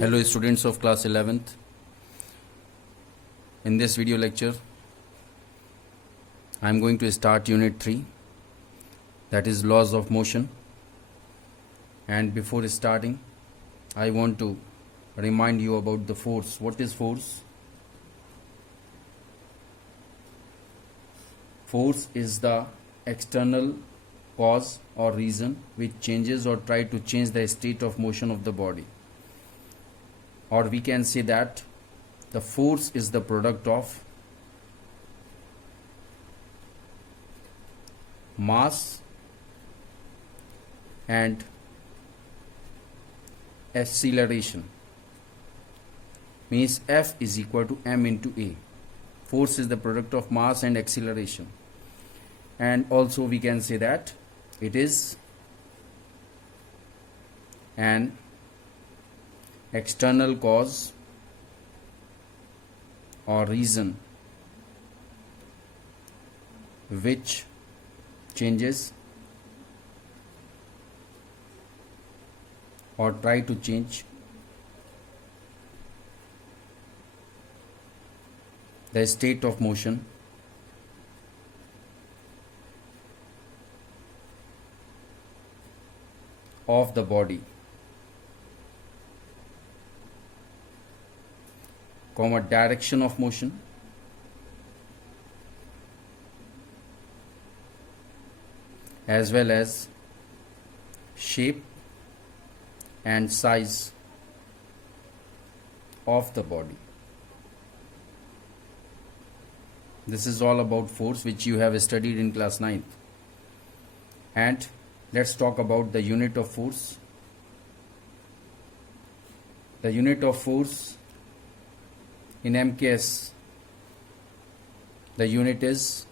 Hello students of class 11th. In this video lecture I am going to start unit 3, that is laws of motion. And before starting I want to remind you about the force. What is force? Force is the external cause or reason which changes or try to change the state of motion of the body. Or we can say that the force is the product of mass and acceleration. Means F is equal to m into A. Force is the product of mass and acceleration. And also we can say that it is an external cause or reason which changes or try to change the state of motion of the body, direction of motion, as well as shape and size of the body. This is all about force, which you have studied in class 9th. And let's talk about the unit of force. The unit of force in MKS, the unit is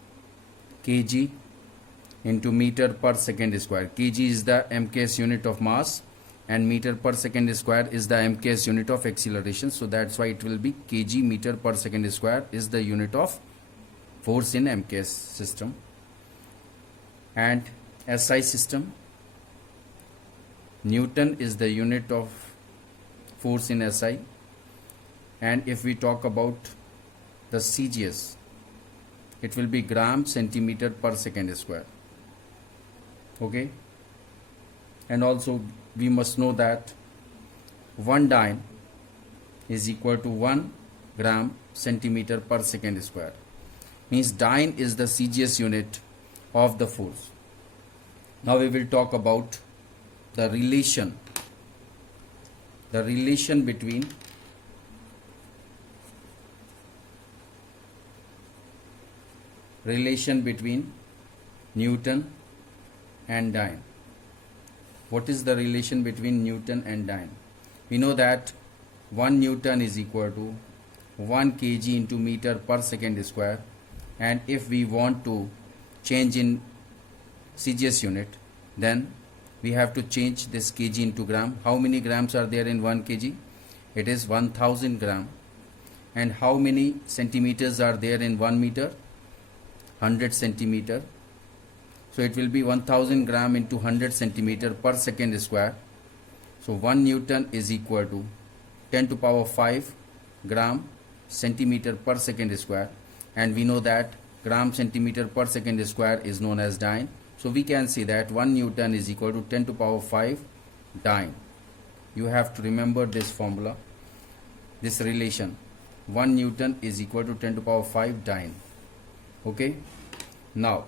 kg into meter per second square. Kg is the MKS unit of mass and meter per second square is the MKS unit of acceleration. So that's why it will be kg meter per second square is the unit of force in MKS system. And SI system, Newton is the unit of force in SI. And if we talk about the CGS, it will be gram centimeter per second square. Okay. And also we must know that 1 dyne is equal to 1 gram centimeter per second square. Means dyne is the CGS unit of the force. Now we will talk about the relation between Newton and dyne. What is the relation between Newton and dyne? We know that 1 Newton is equal to 1 kg into meter per second square. And if we want to change in CGS unit, then we have to change this kg into gram. How many grams are there in 1 kg? It is 1000 gram. And how many centimeters are there in 1 meter? 100 centimeter. So it will be 1000 gram into 100 centimeter per second square. So 1 Newton is equal to 10 to power 5 gram centimeter per second square. And we know that gram centimeter per second square is known as dyne. So we can say that 1 Newton is equal to 10 to power 5 dyne. You have to remember this formula, this relation. 1 Newton is equal to 10 to power 5 dyne. Okay. Now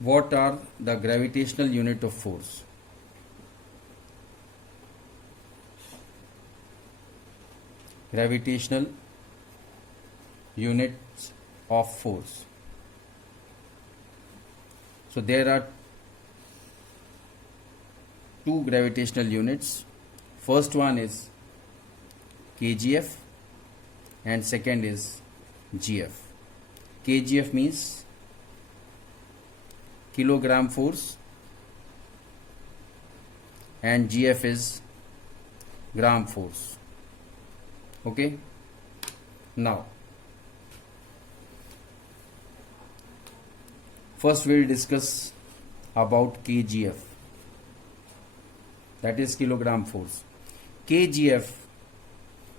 what are the gravitational unit of force? Gravitational units of force. So there are two gravitational units. First one is kgf and second is gf. kgf means kilogram force and gf is gram force. Okay, now first we'll discuss about kgf, that is kilogram force. Kgf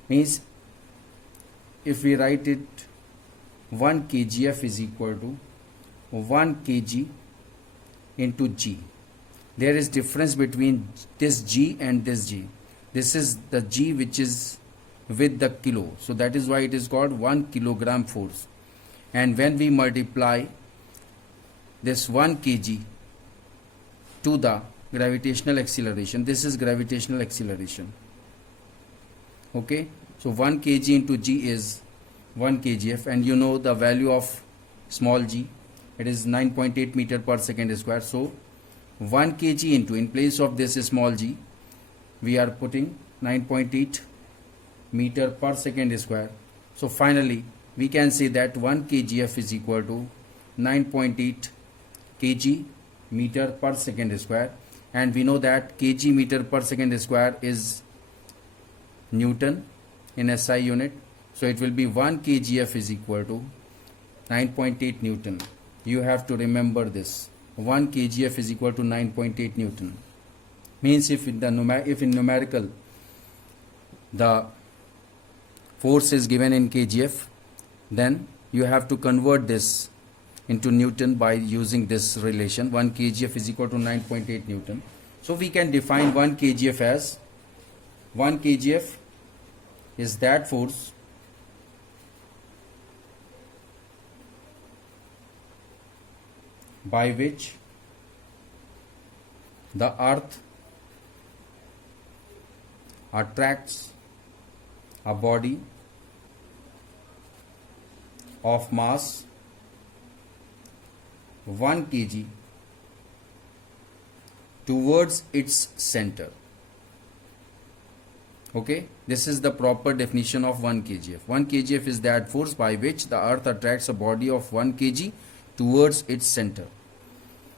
means, if we write it, 1 kgf is equal to 1 kg into g. There is difference between this g and this g. This is the g which is with the kilo, so that is why it is called 1 kilogram force. And when we multiply this 1 kg to the gravitational acceleration, this is gravitational acceleration. Okay, so 1 kg into g is 1 kgf, and you know the value of small g, it is 9.8 meter per second square. So 1 kg into, in place of this small g, we are putting 9.8 meter per second square. So finally we can say that 1 kgf is equal to 9.8 kg meter per second square, and we know that kg meter per second square is Newton in SI unit. So it will be 1 kgf is equal to 9.8 Newton. You have to remember this. 1 kgf is equal to 9.8 Newton. Means if in numerical the force is given in kgf, then you have to convert this into Newton by using this relation. 1 kgf is equal to 9.8 Newton. So we can define 1 kgf as, 1 kgf is that force by which the earth attracts a body of mass 1 kg towards its center. Okay, this is the proper definition of 1 kgf. 1 kgf is that force by which the earth attracts a body of 1 kg towards its center.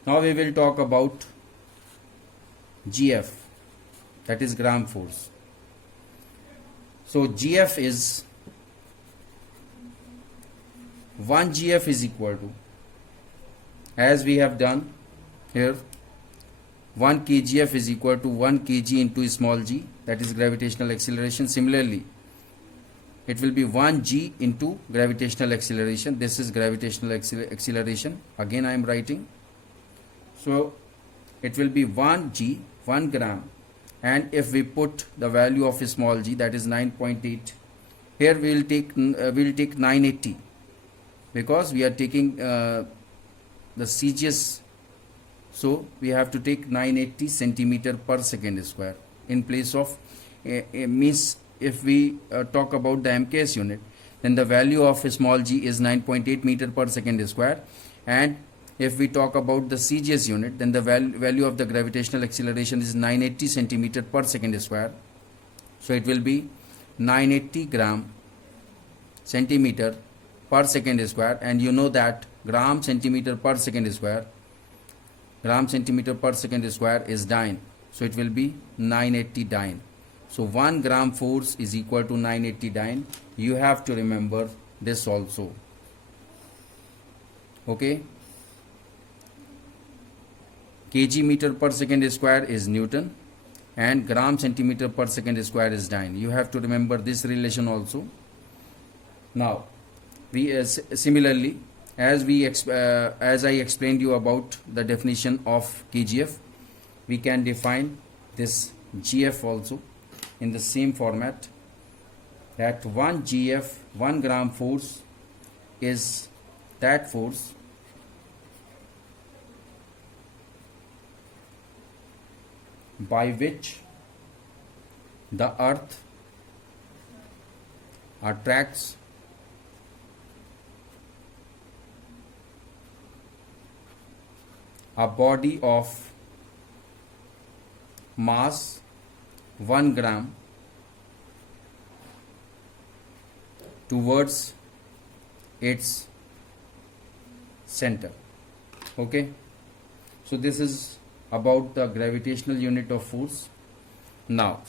Now we will talk about gf, that is gram force. So gf is, 1 gf is equal to, as we have done here, 1 kgf is equal to 1 kg into small g, that is gravitational acceleration. Similarly, it will be 1 g into gravitational acceleration. This is gravitational acceleration. Again I am writing. So it will be 1 g, 1 gram, and if we put the value of a small g, that is 9.8, here we will take 980, because we are taking the CGS. So we have to take 980 centimeter per second square in place of means if we talk about the MKS unit, then the value of a small g is 9.8 meter per second square, and if we talk about the CGS unit, then the value of the gravitational acceleration is 980 centimeter per second square. So it will be 980 gram centimeter per second square, and you know that gram centimeter per second square is dyne. So it will be 980 dyne. So 1 gram force is equal to 980 dyne. You have to remember this also. Okay, kg meter per second square is Newton, and gram centimeter per second square is dyne. You have to remember this relation also. Now we similarly, as I explained you about the definition of kgf, we can define this gf also in the same format, that 1 gf, 1 gram force, is that force by which the earth attracts a body of mass 1 gram towards its center. Okay, so this is about the gravitational unit of force. Now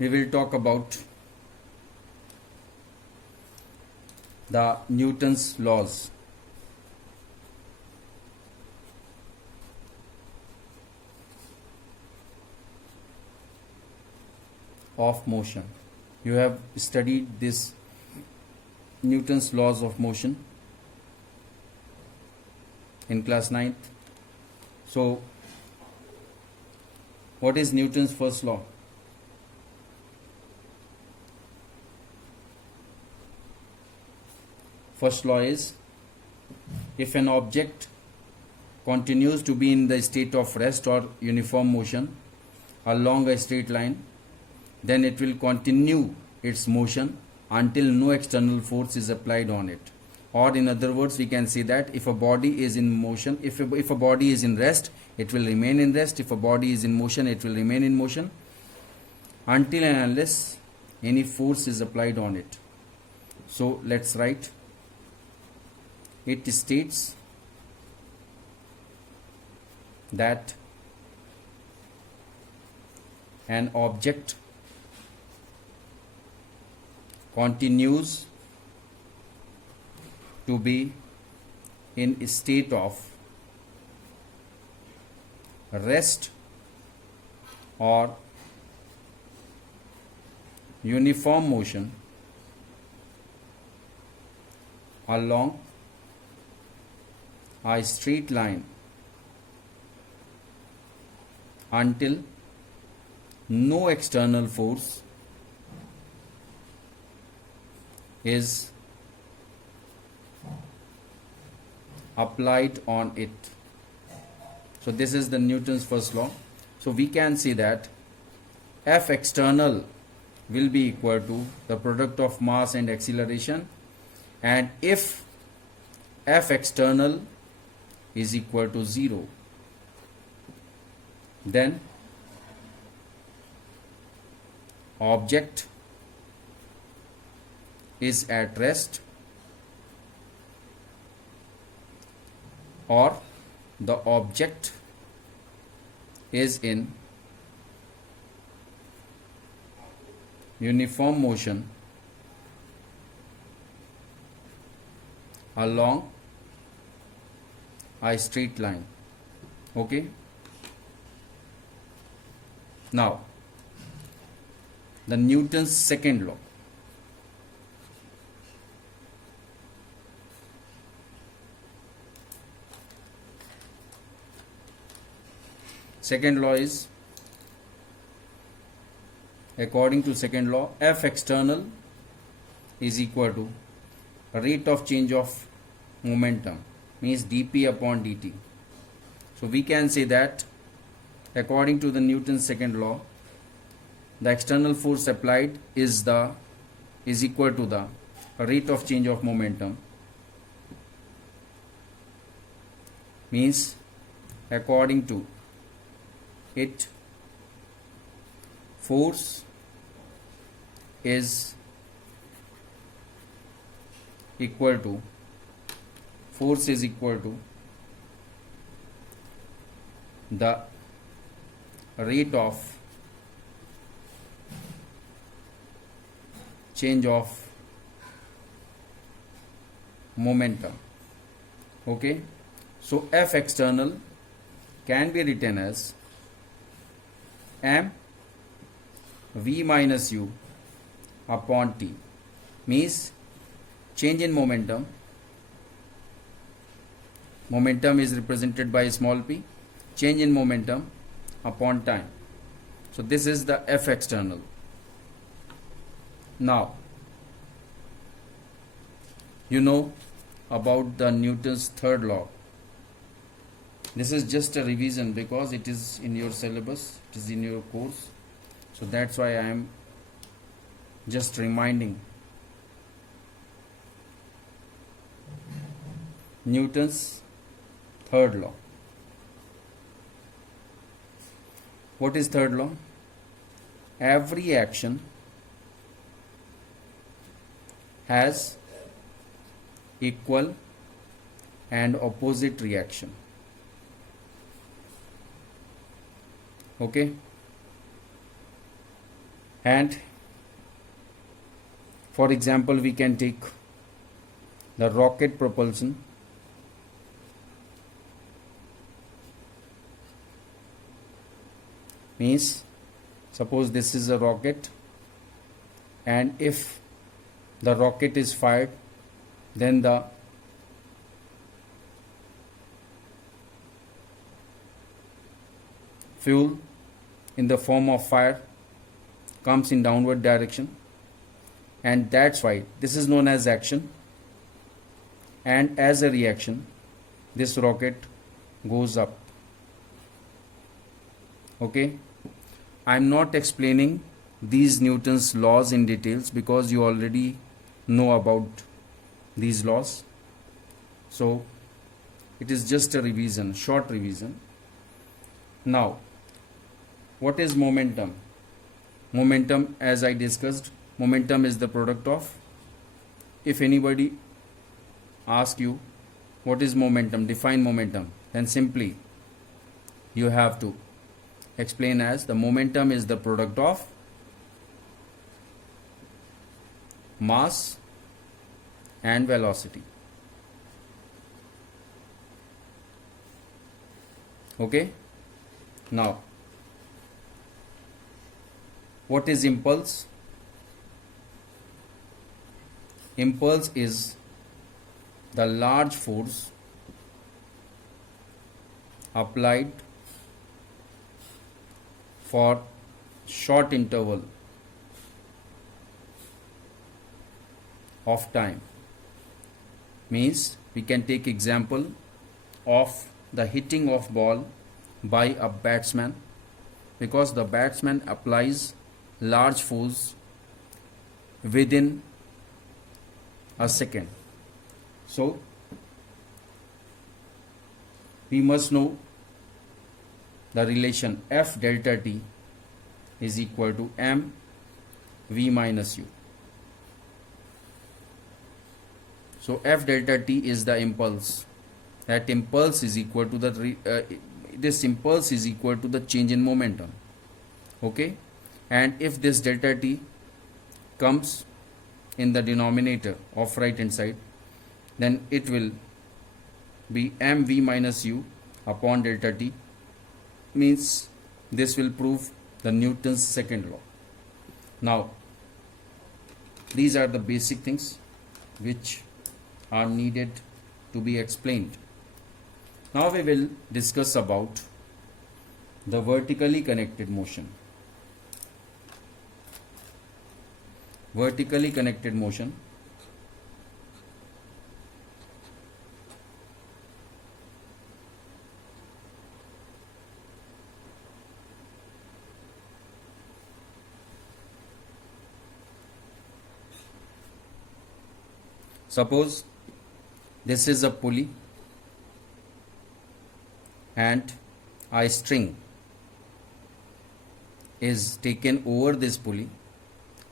we will talk about the Newton's laws. Of motion. You have studied this Newton's laws of motion in class 9th. So, what is Newton's first law? First law is, if an object continues to be in the state of rest or uniform motion along a straight line, then it will continue its motion until no external force is applied on it. Or in other words, we can say that if a body is in motion, if a body is in rest, it will remain in rest. If a body is in motion, it will remain in motion until and unless any force is applied on it. So let's write. It states that an object continues to be in a state of rest or uniform motion along a straight line until no external force is applied on it. So this is the Newton's first law. So we can say that F external will be equal to the product of mass and acceleration, and if F external is equal to 0, then object is at rest or the object is in uniform motion along a straight line. Okay. Now, the Newton's second law. Second law is, according to second law, F external is equal to rate of change of momentum, means dp upon dt. So we can say that according to the Newton's second law, the external force applied is equal to the rate of change of momentum, means according to it, force is equal to the rate of change of momentum. Okay, so F external can be written as m v minus u upon t, means change in momentum is represented by small p, change in momentum upon time. So this is the F external. Now you know about the Newton's third law. This is just a revision because it is in your syllabus, it is in your course, so that's why I am just reminding. Newton's third law. What is third law? Every action has equal and opposite reaction. Okay. And for example, we can take the rocket propulsion. Means suppose this is a rocket, and if the rocket is fired, then the fuel in the form of fire comes in downward direction, and that's why this is known as action, and as a reaction this rocket goes up. Okay, I'm not explaining these Newton's laws in details because you already know about these laws, so it is just a revision, short revision. Now, what is momentum? Momentum, as I discussed, momentum is the product of, if anybody asks you what is momentum, define momentum, then simply you have to explain as the momentum is the product of mass and velocity. Okay, now what is impulse? Impulse is the large force applied for short interval of time. Means we can take example of the hitting of ball by a batsman, because the batsman applies large force within a second. So we must know the relation F delta T is equal to m v minus u. So F delta T is the impulse. That impulse is equal to the this impulse is equal to the change in momentum. Okay, and if this delta T comes in the denominator of right hand side, then it will be mv minus u upon delta T. Means this will prove the Newton's second law. Now these are the basic things which are needed to be explained. Now we will discuss about the vertically connected motion. Vertically connected motion suppose this is a pulley and a string is taken over this pulley,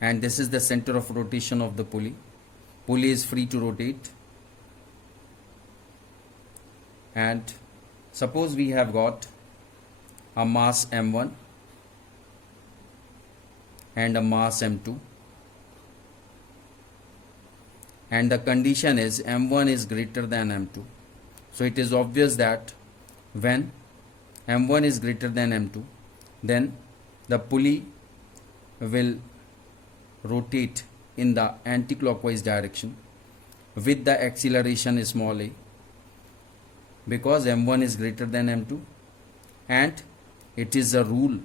and this is the center of rotation of the pulley. Pulley is free to rotate, and suppose we have got a mass m1 and a mass m2, and the condition is m1 is greater than m2. So it is obvious that when m1 is greater than m2, then the pulley will rotate in the anti-clockwise direction with the acceleration small a, because m1 is greater than m2, and it is a rule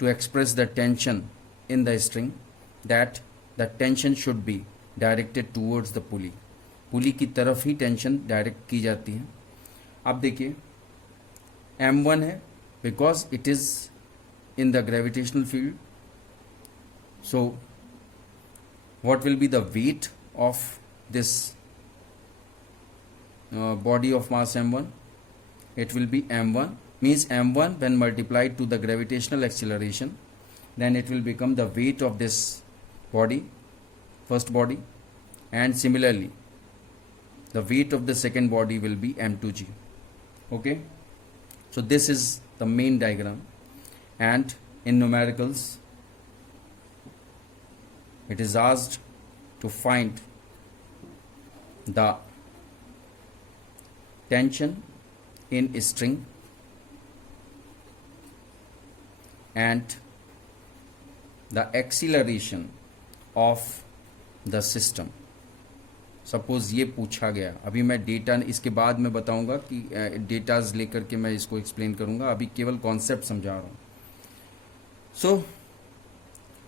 to express the tension in the string that the tension should be directed towards the pulley. Pulley की तरफ ही tension direct की जाती है. अब देखिए m1 है because it is in the gravitational field. So what will be the weight of this body of mass m1? It will be m1, means m1 when multiplied to the gravitational acceleration, then it will become the weight of this body, first body, and similarly the weight of the second body will be m2g. Okay, so this is the main diagram, and in numericals it is asked to find the tension in string and the acceleration of the system. Suppose ये पूछा गया, अभी मैं data इसके बाद मैं बताऊंगा कि डेटाज लेकर के मैं इसको एक्सप्लेन करूंगा, अभी केवल कॉन्सेप्ट समझा रहा हूं. सो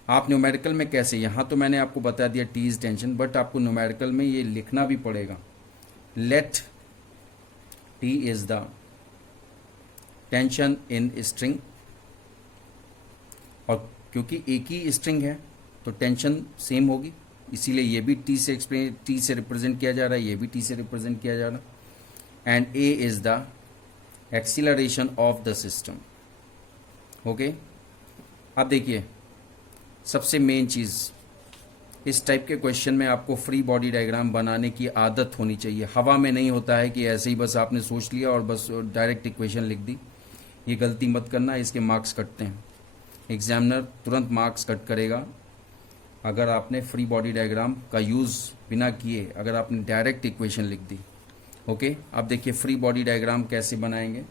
आप न्यूमेरिकल में कैसे, यहाँ तो मैंने आपको बता दिया टी इज टेंशन, बट आपको न्यूमेरिकल में ये लिखना भी पड़ेगा. Let T is the tension in string, और क्योंकि एक ही स्ट्रिंग है तो टेंशन सेम होगी, इसीलिए ये भी टी से रिप्रेजेंट किया जा रहा है, ये भी टी से रिप्रेजेंट किया जा रहा है. And A is the acceleration of the system. Okay, अब देखिए सबसे मेन चीज़, इस टाइप के क्वेश्चन में आपको फ्री बॉडी डायग्राम बनाने की आदत होनी चाहिए. हवा में नहीं होता है कि ऐसे ही बस आपने सोच लिया और बस डायरेक्ट इक्वेशन लिख दी. ये गलती मत करना, इसके मार्क्स कटते हैं. एग्जामिनर तुरंत मार्क्स कट करेगा अगर आपने फ्री बॉडी डायग्राम का यूज़ बिना किए अगर आपने डायरेक्ट इक्वेशन लिख दी. ओके, अब देखिए फ्री बॉडी डायग्राम कैसे बनाएंगे.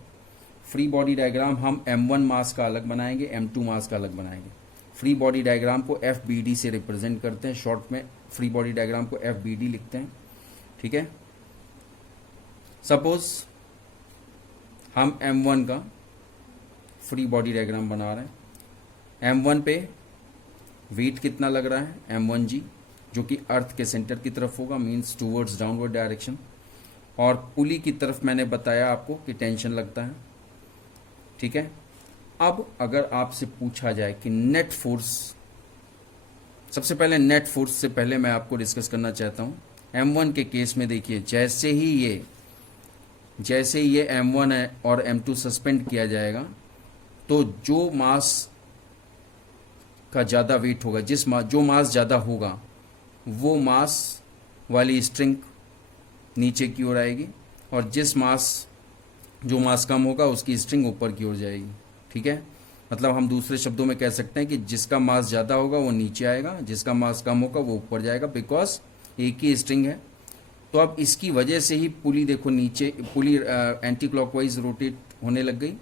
फ्री बॉडी डायग्राम हम m1 मास का अलग बनाएंगे, m2 मास का अलग बनाएंगे. फ्री बॉडी डायग्राम को FBD से रिप्रेजेंट करते हैं, शॉर्ट में फ्री बॉडी डायग्राम को FBD लिखते हैं. ठीक है, सपोज हम m1 का फ्री बॉडी डायग्राम बना रहे हैं. m1 पे वेट कितना लग रहा है, m1g, जो कि अर्थ के सेंटर की तरफ होगा, मीन्स टूवर्ड्स डाउनवर्ड डायरेक्शन. और पुली की तरफ मैंने बताया आपको कि टेंशन लगता है. ठीक है, अब अगर आपसे पूछा जाए कि नेट फोर्स, सबसे पहले नेट फोर्स से पहले मैं आपको डिस्कस करना चाहता हूं. m1 के केस में देखिए जैसे ही ये m1 है और m2 सस्पेंड किया जाएगा तो जो मास का ज़्यादा वेट होगा, जो मास ज़्यादा होगा वो मास वाली स्ट्रिंग नीचे की ओर आएगी, और जो मास कम होगा उसकी स्ट्रिंग ऊपर की ओर जाएगी. ठीक है, मतलब हम दूसरे शब्दों में कह सकते हैं कि जिसका मास ज़्यादा होगा वो नीचे आएगा, जिसका मास कम होगा वो ऊपर जाएगा, बिकॉज एक ही स्ट्रिंग है. तो अब इसकी वजह से ही पुली देखो नीचे, पुली एंटी क्लॉकवाइज रोटेट होने लग गई,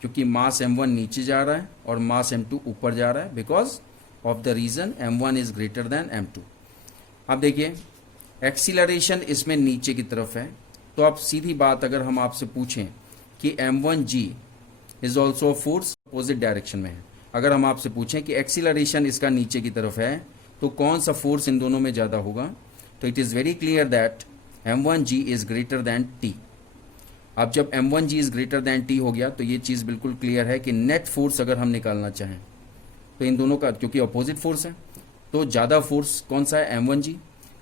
क्योंकि मास m1 नीचे जा रहा है और मास m2 ऊपर जा रहा है, because of the reason m1 is greater than m2. अब देखिए एक्सीलरेशन इसमें नीचे की तरफ है, तो अब सीधी बात अगर हम आपसे पूछें कि m1g is also force, opposite direction में है. अगर हम आपसे पूछें कि एक्सीलरेशन इसका नीचे की तरफ है तो कौन सा फोर्स इन दोनों में ज़्यादा होगा, तो it is very clear that m1g is greater than t. अब जब m1g is greater than t हो गया तो ये चीज़ बिल्कुल क्लियर है कि नेट फोर्स अगर हम निकालना चाहें तो इन दोनों का, क्योंकि अपोजिट फोर्स है, तो ज़्यादा फोर्स कौन सा है,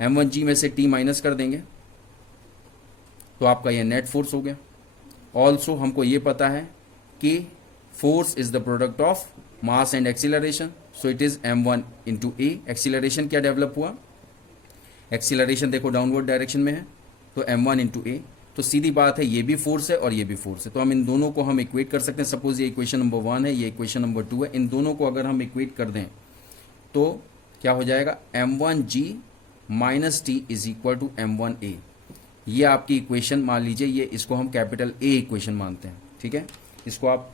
m1g में से t माइनस कर देंगे तो आपका ये नेट फोर्स हो गया. ऑल्सो हमको ये पता है कि force is the product of mass and acceleration, so it is m1 into A. Acceleration क्या डेवलप हुआ, एक्सीलरेशन देखो डाउनवर्ड डायरेक्शन में है, तो m1 इंटू ए. तो सीधी बात है ये भी फोर्स है और ये भी फोर्स है, तो हम इन दोनों को हम इक्वेट कर सकते हैं. सपोज ये इक्वेशन नंबर 1 है, ये इक्वेशन नंबर 2 है, इन दोनों को अगर हम इक्वेट कर दें तो क्या हो जाएगा, m1g minus T is equal to m1a. ये आपकी इक्वेशन मान लीजिए, ये इसको हम कैपिटल ए इक्वेशन मानते हैं. ठीक है, इसको आप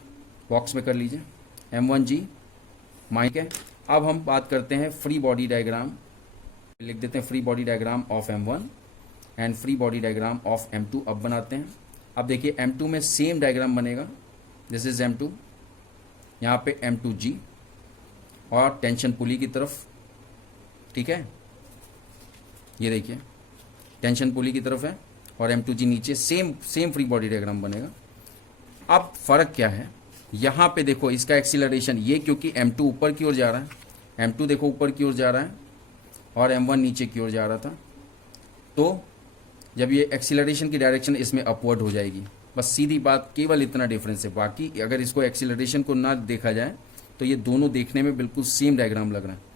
बॉक्स में कर लीजिए, m1g माइक है. अब हम बात करते हैं फ्री बॉडी डायग्राम, लिख देते हैं free body diagram of m1 and free body diagram of m2. अब बनाते हैं. अब देखिए m2 में सेम डायग्राम बनेगा, दिस इज m2, यहाँ पे m2g और टेंशन पुली की तरफ. ठीक है, ये देखिए टेंशन पुली की तरफ है और m2g नीचे, सेम फ्री बॉडी डायग्राम बनेगा. अब फर्क क्या है, यहाँ पे देखो इसका एक्सीलरेशन, ये क्योंकि m2 ऊपर की ओर जा रहा है, m2 देखो ऊपर की ओर जा रहा है और m1 नीचे की ओर जा रहा था, तो जब ये एक्सीलरेशन की डायरेक्शन इसमें अपवर्ड हो जाएगी. बस सीधी बात, केवल इतना डिफरेंस है. बाकी अगर इसको एक्सीलरेशन को ना देखा जाए तो ये दोनों देखने में बिल्कुल सेम डायग्राम लग रहा है.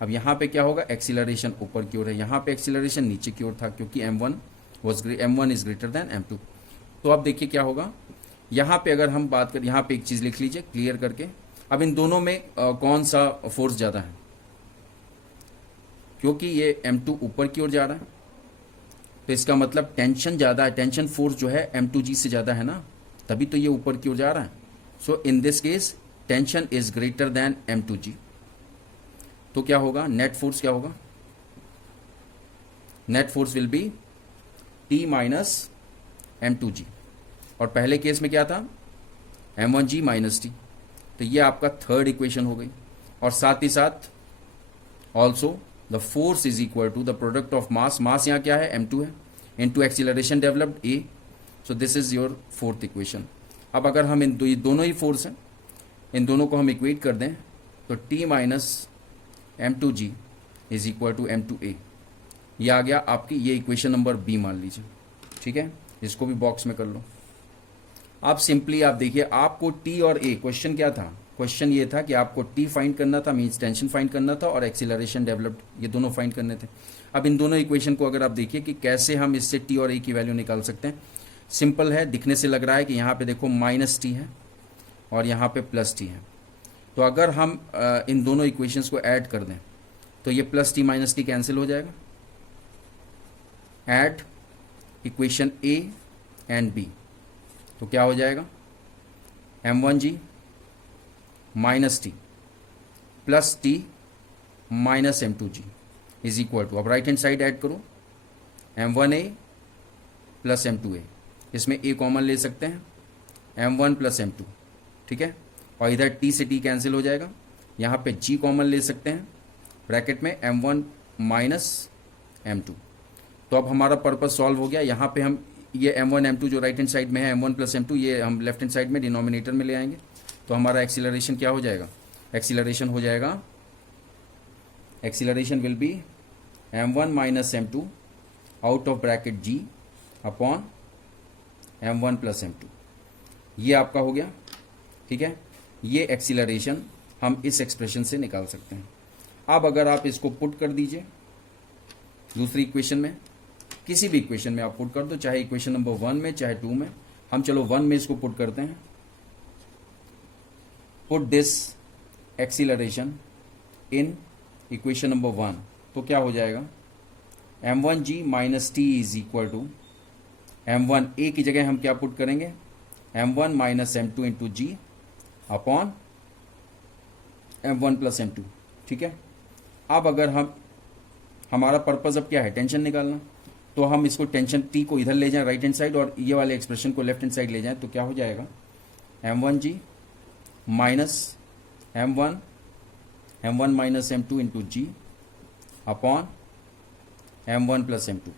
अब यहाँ पे क्या होगा, एक्सीलरेशन ऊपर की ओर है, यहाँ पे एक्सीलरेशन नीचे की ओर था, क्योंकि m1 is greater than m2. तो अब देखिए क्या होगा, यहाँ पे अगर हम बात करें, यहाँ पे एक चीज़ लिख लीजिए क्लियर करके. अब इन दोनों में कौन सा फोर्स ज़्यादा है, क्योंकि ये M2 ऊपर की ओर जा रहा है, तो इसका मतलब टेंशन ज़्यादा है, टेंशन फोर्स जो है M2G से ज़्यादा है ना, तभी तो ये ऊपर की ओर जा रहा है। So in this case tension is greater than M2G। तो क्या होगा, नेट फोर्स क्या होगा, net force will be T minus M2G। और पहले केस में क्या था, M1G माइनस T। तो ये आपका थर्ड इक्वेशन हो गई। और साथ ही साथ also the force is equal to the product of mass, mass यहाँ क्या है M2 है, into acceleration developed A। So this is your fourth equation. अब अगर हम इन दोनों ही फोर्स हैं, इन दोनों को हम इक्वेट कर दें तो T minus M2G is equal to M2A। ये आ गया आपकी, ये इक्वेशन नंबर बी मान लीजिए, ठीक है। इसको भी बॉक्स में कर लो। आप सिंपली आप देखिए, आपको टी और ए, क्वेश्चन क्या था, क्वेश्चन ये था कि आपको टी फाइंड करना था, मीन्स टेंशन फाइंड करना था, और एक्सीलरेशन डेवलप्ड, ये दोनों फाइंड करने थे। अब इन दोनों इक्वेशन को अगर आप देखिए कि कैसे हम इससे टी और ए की वैल्यू निकाल सकते हैं। सिंपल है, दिखने से लग रहा है कि यहाँ पे देखो माइनस टी है और यहाँ पे प्लस टी है। तो अगर हम इन दोनों इक्वेशंस को ऐड कर दें तो ये plus T minus T cancel हो जाएगा। Add equation A and B, तो क्या हो जाएगा, M1G minus T plus T minus M2G is equal to, अब राइट हैंड साइड ऐड करो, M1A प्लस M2A, इसमें A कॉमन ले सकते हैं, M1 प्लस M2, ठीक है। और इधर T से T कैंसिल हो जाएगा, यहाँ पे G कॉमन ले सकते हैं, ब्रैकेट में M1 माइनस M2। तो अब हमारा पर्पज सॉल्व हो गया। यहाँ पे हम ये M1 M2 जो राइट हैंड साइड में है, M1 प्लस M2, ये हम लेफ्ट हैंड साइड में डिनोमिनेटर में ले आएंगे। तो हमारा एक्सीलरेशन क्या हो जाएगा, एक्सीलरेशन हो जाएगा, acceleration will be M1 minus M2 out of bracket G upon M1 plus M2। ये आपका हो गया, ठीक है। ये एक्सीलरेशन हम इस एक्सप्रेशन से निकाल सकते हैं। अब अगर आप इसको पुट कर दीजिए दूसरी इक्वेशन में, किसी भी इक्वेशन में आप पुट कर दो, चाहे इक्वेशन नंबर 1 में चाहे 2 में, हम चलो 1 में इसको पुट करते हैं। Put this acceleration in equation number 1, तो क्या हो जाएगा, M1G minus T is equal to M1A की जगह हम क्या पुट करेंगे, M1 minus M2 into G upon M1 plus M2, ठीक है। अब अगर हमारा पर्पज अब क्या है, टेंशन निकालना, तो हम इसको टेंशन टी को इधर ले जाएं राइट हैंड साइड और ये वाले एक्सप्रेशन को लेफ्ट हैंड साइड ले जाएं, तो क्या हो जाएगा, M1G minus M1 minus M2 into G upon M1 plus M2,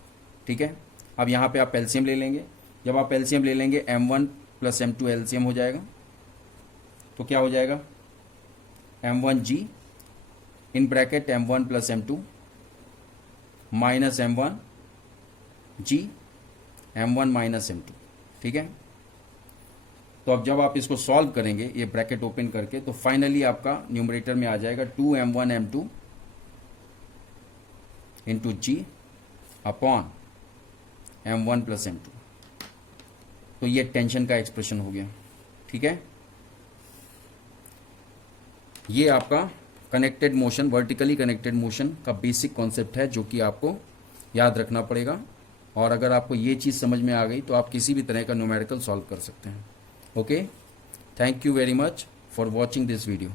ठीक है। अब यहाँ पे आप एलसीएम ले लेंगे, जब आप एलसीएम ले लेंगे M1 प्लस M2 एलसीएम हो जाएगा, तो क्या हो जाएगा, M1G in bracket M1 plus M2 minus M1G M1 minus M2, ठीक है। तो अब जब आप इसको सॉल्व करेंगे ये ब्रैकेट ओपन करके, तो फाइनली आपका न्यूमरेटर में आ जाएगा 2M1 M2 into G upon M1 plus M2। तो ये टेंशन का एक्सप्रेशन हो गया, ठीक है। ये आपका connected motion, vertically connected motion का बेसिक कॉन्सेप्ट है, जो कि आपको याद रखना पड़ेगा। और अगर आपको ये चीज़ समझ में आ गई तो आप किसी भी तरह का न्यूमेरिकल सॉल्व कर सकते हैं। Okay, thank you very much for watching this video.